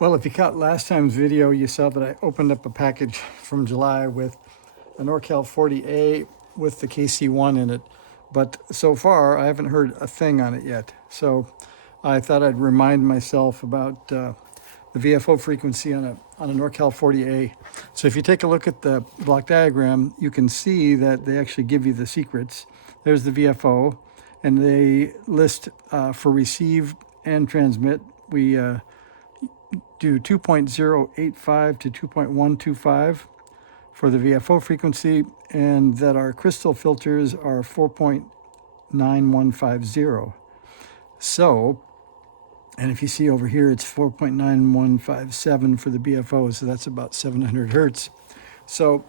Well, if you caught last time's video, you saw that I opened up a package from July with a NorCal 40A with the KC1 in it. But so far, I haven't heard a thing on it yet. So I thought I'd remind myself about the VFO frequency on a NorCal 40A. So if you take a look at the block diagram, you can see that they actually give you the secrets. There's the VFO, and they list for receive and transmit. We do 2.085 to 2.125 for the VFO frequency, and that our crystal filters are 4.9150. So, and if you see over here, it's 4.9157 for the BFO, so that's about 700 hertz. So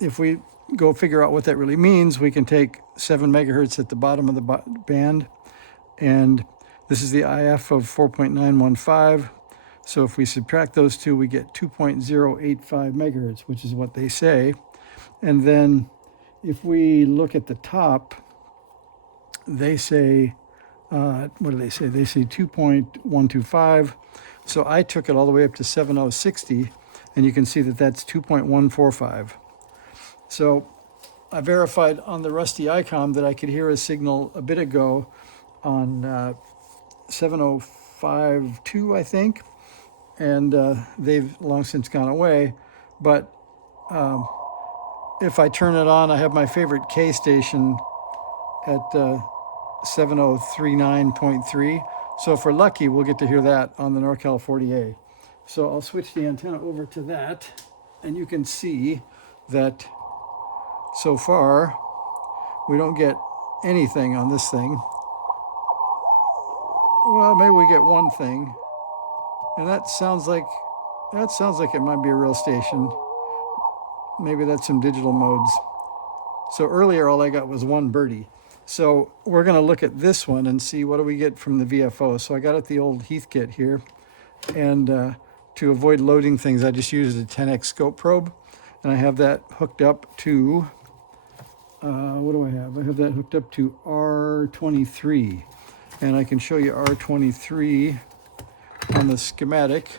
if we go figure out what that really means, we can take 7 megahertz at the bottom of the band, and this is the IF of 4.915. So if we subtract those two, we get 2.085 megahertz, which is what they say. And then if we look at the top, they say, what do they say? They say 2.125. So I took it all the way up to 7060, and you can see that that's 2.145. So I verified on the rusty ICOM that I could hear a signal a bit ago on 7052, I think. And they've long since gone away. But if I turn it on, I have my favorite K station at 7039.3. So if we're lucky, we'll get to hear that on the NorCal 40A. So I'll switch the antenna over to that, and you can see that so far we don't get anything on this thing. Well, maybe we get one thing. And that sounds like it might be a real station. Maybe that's some digital modes. So earlier, all I got was one birdie. So we're going to look at this one and see what do we get from the VFO. So I got it the old Heath kit here. And to avoid loading things, I just used a 10x scope probe. And I have that hooked up to, what do I have? I have that hooked up to R23. And I can show you R23 on the schematic,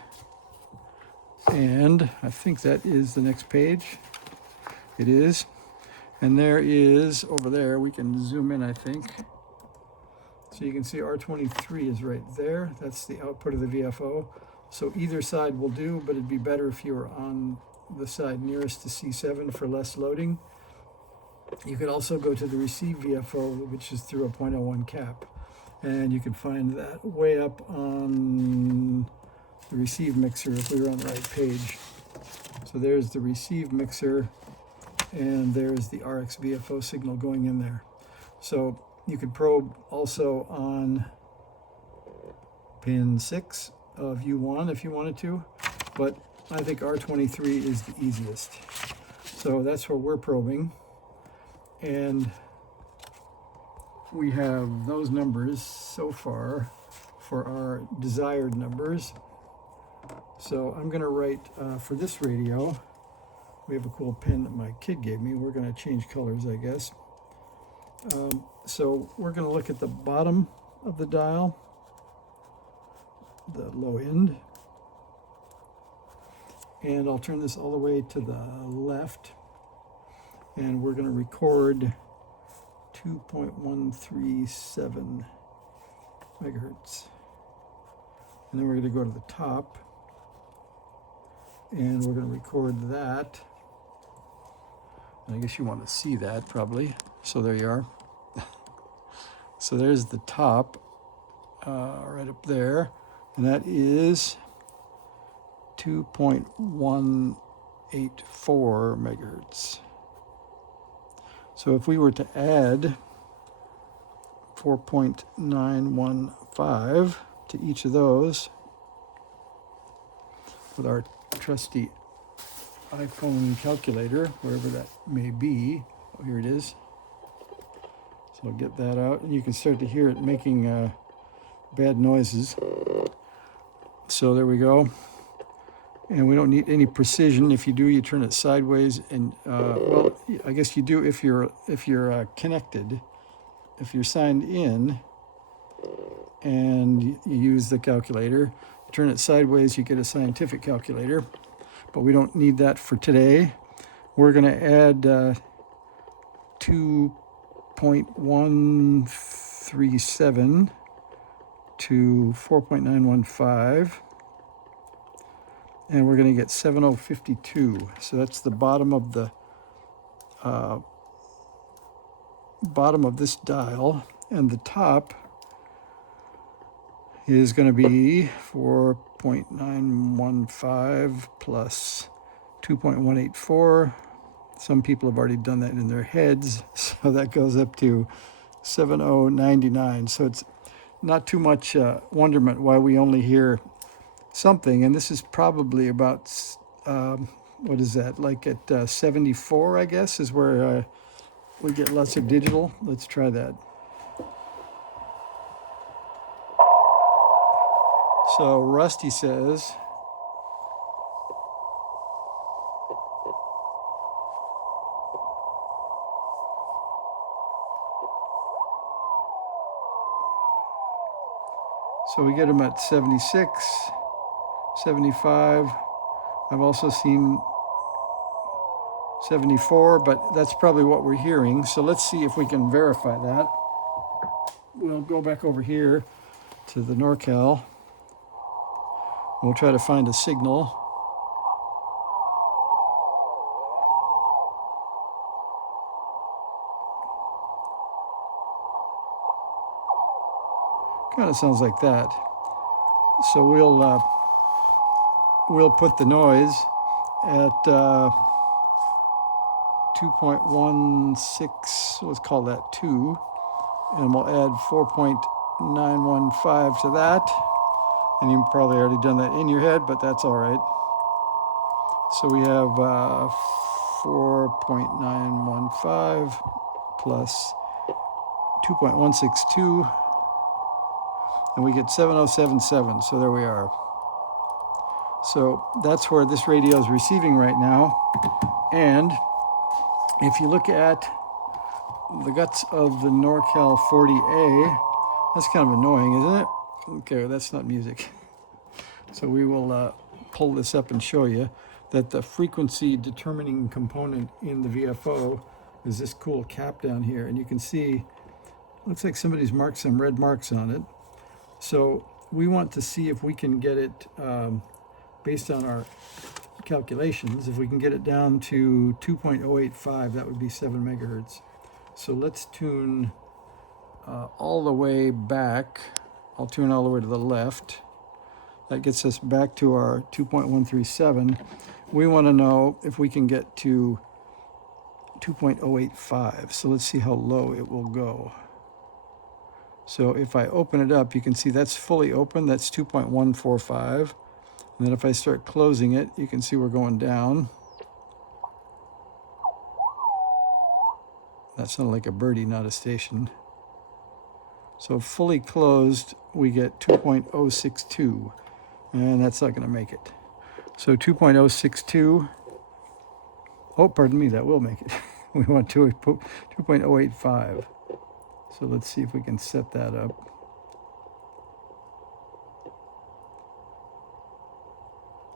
and I think that is the next page. It is, and there is over there, we can zoom in, I think, so you can see R23 is right there. That's the output of the VFO. So either side will do, but it'd be better if you were on the side nearest to C7 for less loading. You could also go to the receive VFO, which is through a 0.01 cap. And you can find that way up on the receive mixer if we were on the right page. So there's the receive mixer, and there's the RX VFO signal going in there. So you could probe also on pin 6 of U1 if you wanted to, but I think R23 is the easiest. So that's where we're probing. And we have those numbers so far for our desired numbers. So I'm going to write for this radio. We have a cool pen that my kid gave me. We're going to change colors, I guess. So we're going to look at the bottom of the dial, the low end. And I'll turn this all the way to the left. And we're going to record 2.137 megahertz. And then we're going to go to the top, and we're going to record that. And I guess you want to see that probably. So there you are. So there's the top, right up there, and that is 2.184 megahertz. So if we were to add 4.915 to each of those with our trusty iPhone calculator, wherever that may be. Oh, here it is. So I'll get that out, and you can start to hear it making bad noises. So there we go. And we don't need any precision. If you do, you turn it sideways, and well, I guess you do if you're connected. If you're signed in and you use the calculator, turn it sideways, you get a scientific calculator, but we don't need that for today. We're going to add 2.137 to 4.915, and we're going to get 7052. So that's the bottom of the bottom of this dial, and the top is going to be 4.915 plus 2.184. Some people have already done that in their heads, so that goes up to 7099. So it's not too much wonderment why we only hear something, and this is probably about, what is that, like at 74, I guess, is where we get lots of digital. Let's try that. So Rusty says, so we get them at 76, 75. I've also seen 74, but that's probably what we're hearing. So let's see if we can verify that. We'll go back over here to the NorCal. We'll try to find a signal. Kind of sounds like that. So we'll put the noise at 2.16, let's call that 2, and we'll add 4.915 to that. And you've probably already done that in your head, but that's all right. So we have 4.915 plus 2.162, and we get 7077. So there we are. So that's where this radio is receiving right now. And if you look at the guts of the NorCal 40A, that's kind of annoying, isn't it? Okay, that's not music. So we will pull this up and show you that the frequency determining component in the VFO is this cool cap down here. And you can see, looks like somebody's marked some red marks on it. So we want to see if we can get it, based on our calculations, if we can get it down to 2.085, that would be 7 megahertz. So let's tune all the way back. I'll tune all the way to the left. That gets us back to our 2.137. We want to know if we can get to 2.085. So let's see how low it will go. So if I open it up, you can see that's fully open. That's 2.145. And then if I start closing it, you can see we're going down. That sounded like a birdie, not a station. So fully closed, we get 2.062, and that's not going to make it. So 2.062, oh, pardon me, that will make it. We want 2.085. So let's see if we can set that up.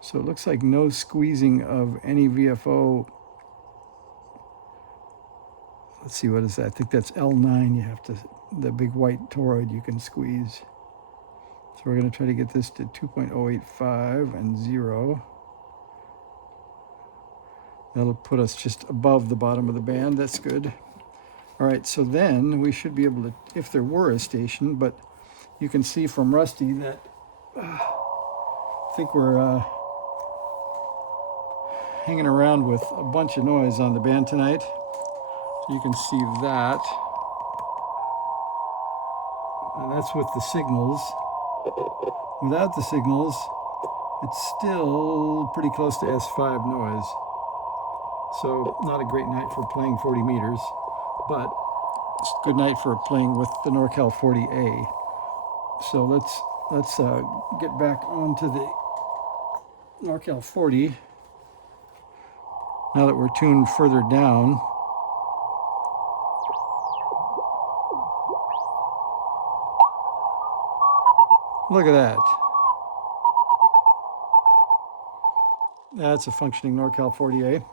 So it looks like no squeezing of any VFO. Let's see, what is that? I think that's L9. You have to, the big white toroid you can squeeze. So we're going to try to get this to 2.085 and 0. That'll put us just above the bottom of the band. That's good. All right, so then we should be able to, if there were a station, but you can see from Rusty that I think we're hanging around with a bunch of noise on the band tonight. So you can see that. And that's with the signals. Without the signals, it's still pretty close to S5 noise. So not a great night for playing 40 meters, but it's a good night for playing with the NorCal 40A. So let's get back onto the NorCal 40. Now that we're tuned further down. Look at that. That's a functioning NorCal 40A.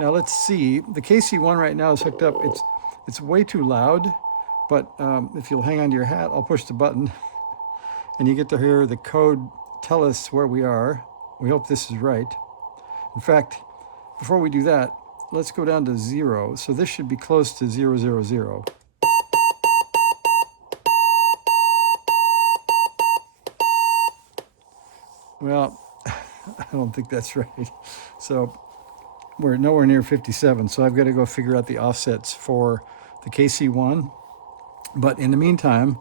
Now let's see, the KC1 right now is hooked up. It's way too loud, but if you'll hang on to your hat, I'll push the button and you get to hear the code tell us where we are. We hope this is right. In fact, before we do that, let's go down to 0. So this should be close to 000. Well, I don't think that's right. So we're nowhere near 57. So I've got to go figure out the offsets for the KC1. But in the meantime,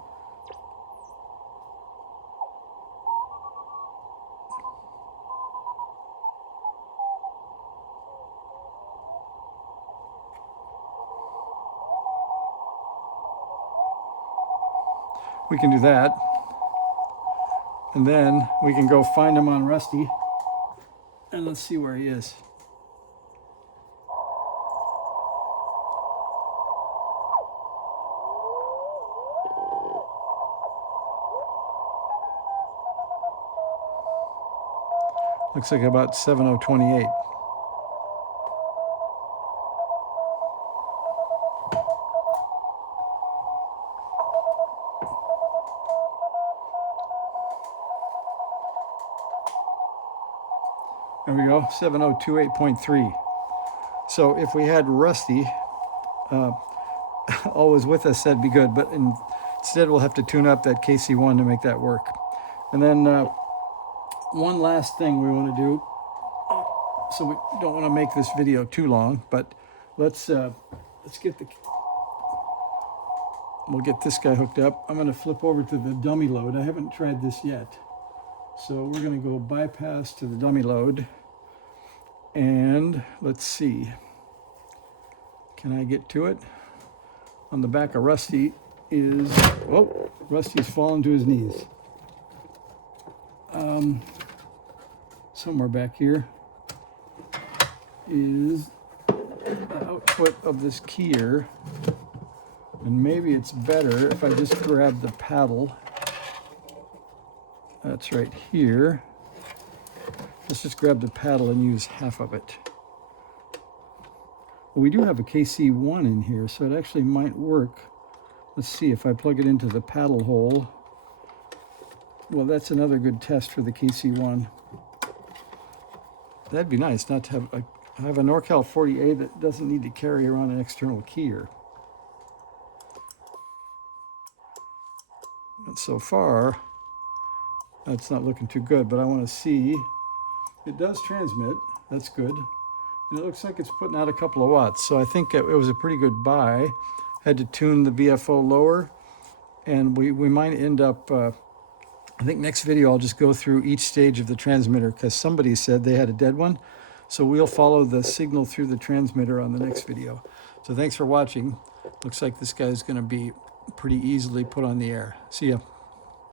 we can do that. And then we can go find him on Rusty. And let's see where he is. Looks like about 7028. There we go, 7028.3. So if we had Rusty always with us, that'd be good. But instead, we'll have to tune up that KC1 to make that work. And then one last thing we want to do, so we don't want to make this video too long, but let's get we'll get this guy hooked up. I'm going to flip over to the dummy load. I haven't tried this yet. So we're going to go bypass to the dummy load. And let's see. Can I get to it? On the back of Rusty is, oh, Rusty's fallen to his knees. Somewhere back here is the output of this keyer. And maybe it's better if I just grab the paddle. That's right here. Let's just grab the paddle and use half of it. Well, we do have a KC1 in here, so it actually might work. Let's see if I plug it into the paddle hole. Well, that's another good test for the KC1. That'd be nice not to have a NorCal 40A that doesn't need to carry around an external keyer. But so far, that's not looking too good, but I want to see. It does transmit, that's good. And it looks like it's putting out a couple of watts. So I think it was a pretty good buy. Had to tune the VFO lower, and we might end up, I think next video I'll just go through each stage of the transmitter because somebody said they had a dead one. So we'll follow the signal through the transmitter on the next video. So thanks for watching. Looks like this guy's going to be pretty easily put on the air. See ya.